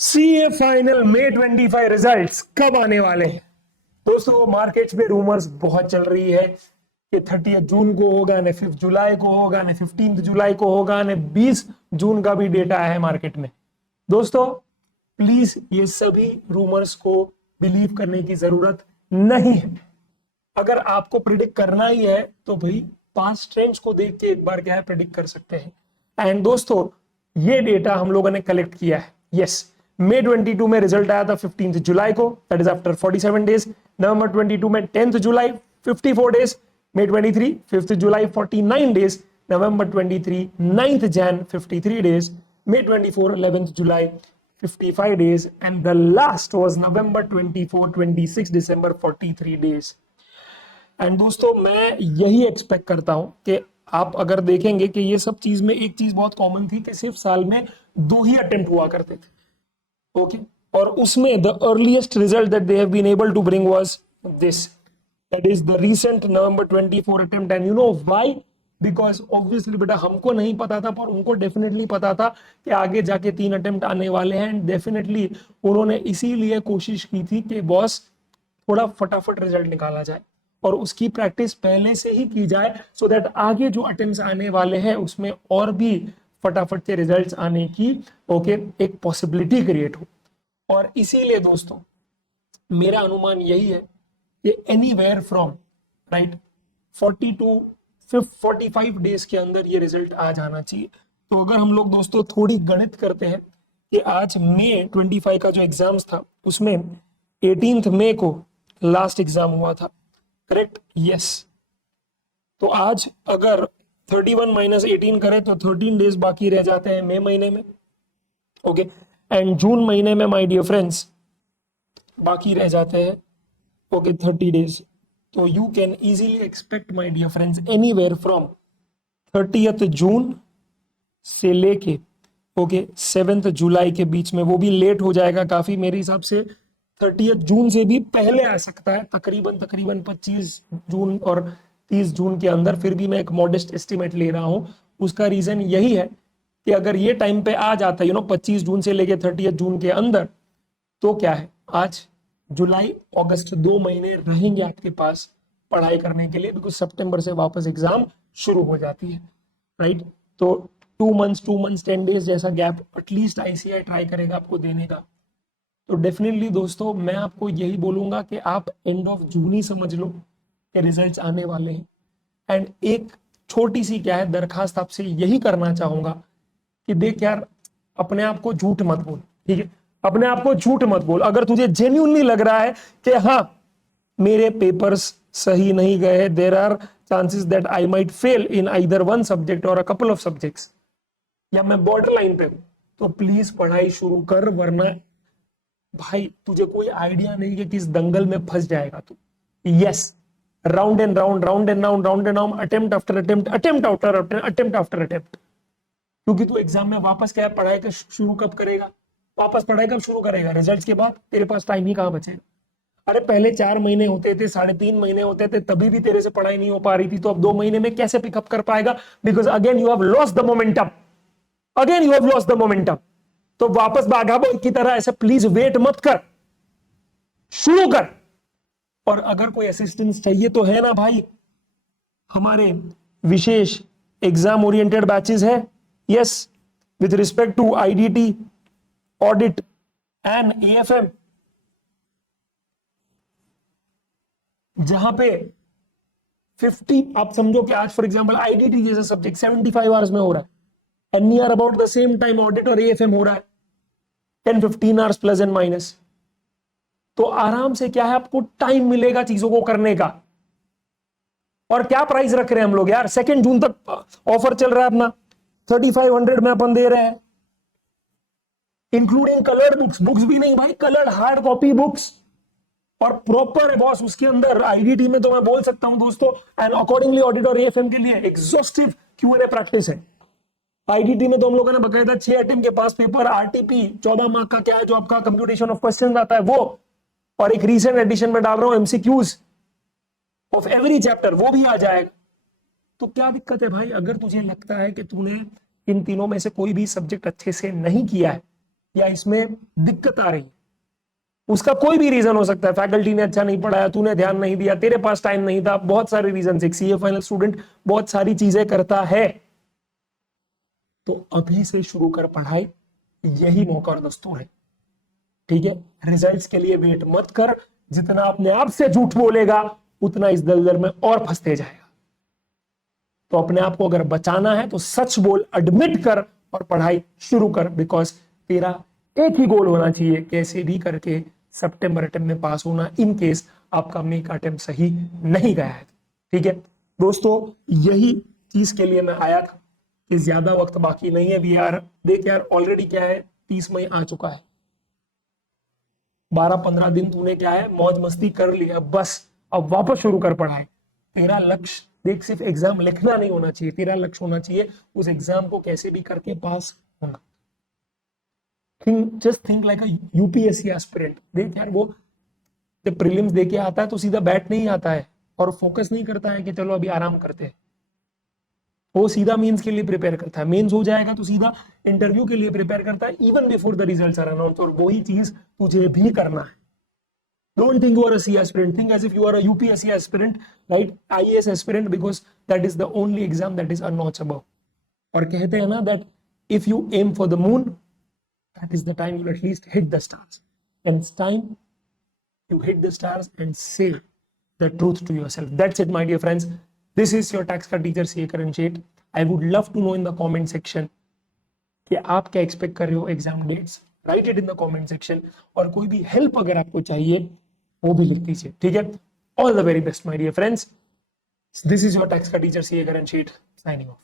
CA final मई 25 results कब आने वाले हैं दोस्तों। मार्केट्स में रूमर्स बहुत चल रही है कि 30 जून को होगा, ने 5 जुलाई को होगा, ने 15 जुलाई को होगा, ने 20 जून का भी डेटा है मार्केट में। दोस्तों प्लीज ये सभी रूमर्स को बिलीव करने की जरूरत नहीं है। अगर आपको प्रिडिक्ट करना ही है तो भाई पास्ट ट्रेंड्स को देख के एक बार क्या है प्रिडिक्ट कर सकते हैं। एंड दोस्तों ये डेटा हम लोगों ने कलेक्ट किया है। यस, मई 22 में रिजल्ट आया था 15 जुलाई को, that is after 47 days. November 22 में 10 July 54 days, May 23 5 July 49 days, November 23 9 Jan 53 days, May 24 11 July 55 days, and the last was November 24 26 December 43 days। And दोस्तों मैं यही एक्सपेक्ट करता हूं कि आप अगर देखेंगे कि ये सब चीज में एक चीज बहुत कॉमन थी कि सिर्फ साल में 2 ही अटेम्प्ट हुआ करते थे। ओके, और उसमें the earliest result that they have been able to bring was this, that is the recent November 24 attempt. And you know why? Because obviously बेटा हमको नहीं पता था पर उनको डेफिनेटली पता था कि आगे जाके 3 अटेम्प्ट आने वाले हैं। एंड डेफिनेटली उन्होंने इसीलिए कोशिश की थी कि बॉस थोड़ा फटाफट रिजल्ट निकाला जाए और उसकी प्रैक्टिस पहले से ही की जाए, सो दैट आगे जो अटेम्प्ट्स आने वाले हैं उसमें और भी फटाफट से रिजल्ट्स आने की एक पॉसिबिलिटी क्रिएट हो। और इसीलिए दोस्तों मेरा अनुमान यही है कि anywhere from right 40 to 45 days के अंदर ये रिजल्ट आ जाना चाहिए। तो अगर हम लोग दोस्तों थोड़ी गणित करते हैं कि आज मई 25 का जो एग्जाम्स था उसमें 18 मई को लास्ट एग्जाम हुआ था, करेक्ट? यस। तो आज अगर 31 माइनस 18 करें तो 13 डेज बाकी रह जाते हैं मई महीने में। ओके, एंड जून महीने में माय डियर फ्रेंड्स बाकी रह जाते हैं 30 डेज। तो you can easily expect my dear friends anywhere from 30th June से लेके 7th जुलाई के बीच में, वो भी लेट हो जाएगा काफी मेरे हिसाब से। 30th जून से भी पहले आ सकता है, तकरीबन 25 जून और 30 जून के अंदर। फिर भी मैं एक मॉडेस्ट एस्टिमेट ले रहा हूं। उसका रीजन यही है कि अगर ये टाइम पे आ जाता है 25 जून से लेके 30th जून के अंदर, तो क्या है आज जुलाई अगस्त 2 महीने रहेंगे आपके पास पढ़ाई करने के लिए, बिकॉज सितंबर से वापस एग्जाम शुरू हो जाती है, राइट? तो 2 मंथ्स 10 डेज जैसा गैप एटलीस्ट आईसीआई ट्राई करेगा आपको देने का। तो डेफिनेटली दोस्तों मैं आपको यही बोलूंगा कि आप एंड ऑफ जून ही समझ लो कि रिजल्ट्स आने वाले हैं। एंड एक छोटी सी क्या है दरखास्त आपसे यही करना चाहूंगा कि देख यार अपने आप को झूठ मत बोल, ठीक है? अपने आप को झूठ मत बोल। अगर तुझे जेन्युइनली लग रहा है कि हाँ मेरे पेपर्स सही नहीं गए, there are chances that I might fail in either one subject और अ कपल ऑफ सब्जेक्ट्स, या मैं बॉर्डर लाइन पे हूं, तो प्लीज पढ़ाई शुरू कर, वरना भाई तुझे कोई आइडिया नहीं कि किस दंगल में फंस जाएगा तू। Yes, round and round, round and round, round and round, attempt after attempt, attempt after attempt after attempt. क्योंकि तू एग्जाम में वापस क्या है पढ़ाई का शुरू कब करेगा? वापस पढ़ाई कब शुरू करेगा? रिजल्ट्स के बाद। तेरे पास टाइम ही कहां बचेगा? अरे पहले 4 महीने होते थे, 3.5 महीने होते थे, तभी भी तेरे से पढ़ाई नहीं हो पा रही थी, तो अब 2 महीने में कैसे पिकअप कर पाएगा? Because again you have lost the momentum, again you have lost the momentum. तो वापस बाघा बॉय की तरह ऐसे प्लीज वेट मत कर, शुरू कर। और अगर कोई असिस्टेंस चाहिए तो है ना भाई, हमारे विशेष एग्जाम ओरिएंटेड बैचेस है। Yes, with respect to IDT, audit and AFM, जहां पे 50 आप समझो कि आज फॉर एग्जांपल आईडीटी जैसा सब्जेक्ट 75 आवर्स में हो रहा है, and near about the same time audit और एएफएम हो रहा है 10-15 आवर्स प्लस एंड माइनस। तो आराम से क्या है आपको टाइम मिलेगा चीजों को करने का। और क्या प्राइस रख रहे हैं हम लोग यार, 2 जून तक ऑफर चल रहा है अपना, 3500 में अपन दे रहे हैं, इंक्लूडिंग कलर्ड बुक्स, बुक्स भी नहीं भाई, कलर्ड हार्ड कॉपी बुक्स, और प्रॉपर है बॉस उसके अंदर। आईडीटी में तो मैं बोल सकता हूं दोस्तों, एंड अकॉर्डिंगली ऑडिट और एएफएम के लिए एग्जॉस्टिव क्यूएनए प्रैक्टिस है। आईडीटी में तो हम लोगों ने बकायदा 6 अटेम्प्ट के पास पेपर, आरटीपी 14 मार्क का क्या है जो आपका कंप्यूटेशन ऑफ क्वेश्चन आता है वो, और एक रीसेंट एडिशन में डाल रहा हूं एमसीक्यूज ऑफ एवरी चैप्टर, वो भी आ जाएगा। तो क्या दिक्कत है भाई? अगर तुझे लगता है कि तूने इन तीनों में से कोई भी सब्जेक्ट अच्छे से नहीं किया है, या इसमें दिक्कत आ रही है, उसका कोई भी रीजन हो सकता है। फैकल्टी ने अच्छा नहीं पढ़ाया, तूने ध्यान नहीं दिया, तेरे पास टाइम नहीं था, बहुत सारे रीजन। एक सीए फाइनल स्टूडेंट बहुत सारी चीजें करता है। तो अभी से शुरू कर पढ़ाई, यही मौका और दस्तूर है। ठीक है, रिजल्ट्स के लिए वेट मत कर। जितना अपने आप से झूठ बोलेगा उतना इस दलदल में और फंसते जाएगा। तो अपने आप को अगर बचाना है तो सच बोल, एडमिट कर और पढ़ाई शुरू कर। बिकॉज तेरा एक ही गोल होना चाहिए, कैसे भी करके सितंबर अटेम्प्ट में पास होना, इन केस आपका मे का अटेम्प्ट सही नहीं गया है। ठीक है दोस्तों, यही चीज के लिए मैं आया था कि ज्यादा वक्त बाकी नहीं है। वी आर, देख यार ऑलरेडी क्या है, 30 मई आ चुका है। 12-15 दिन तूने क्या है मौज मस्ती कर लिया, बस अब वापस शुरू कर पढ़ाई। तेरा लक्ष्य देख सिर्फ एग्जाम लिखना नहीं होना चाहिए, तेरा लक्ष्य होना चाहिए उस एग्जाम को कैसे भी करके पास होना। जस्ट थिंक लाइक अ यूपीएससी एस्पिरेंट। देख यार, वो जब प्रीलिम्स देके आता है तो सीधा बैठ नहीं आता है और फोकस नहीं करता है कि चलो अभी आराम करते हैं। वो सीधा मेंस के लिए प्रिपेयर करता है, मेंस हो जाएगा तो सीधा इंटरव्यू के लिए प्रिपेयर करता है, even before the results are announced. और वही चीज तुझे भी करना है। Don't think you are a C aspirant. Think as if you are a UPSC aspirant, right? IAS aspirant, because that is the only exam that is a notch above. और कहते हैं ना that if you aim for the moon, that is the time you at least hit the stars. And it's time you hit the stars and say the truth to yourself. That's it, my dear friends. This is your tax का teacher CA Karan Sheth. I would love to know in the comment section कि आप क्या expect कर रहे हो exam dates. Write it in the comment section. और कोई भी हेल्प अगर आपको चाहिए वो भी लिख दीजिए। ठीक है, all the very best my dear friends. This is your tax का teacher CA Karan Sheth signing of.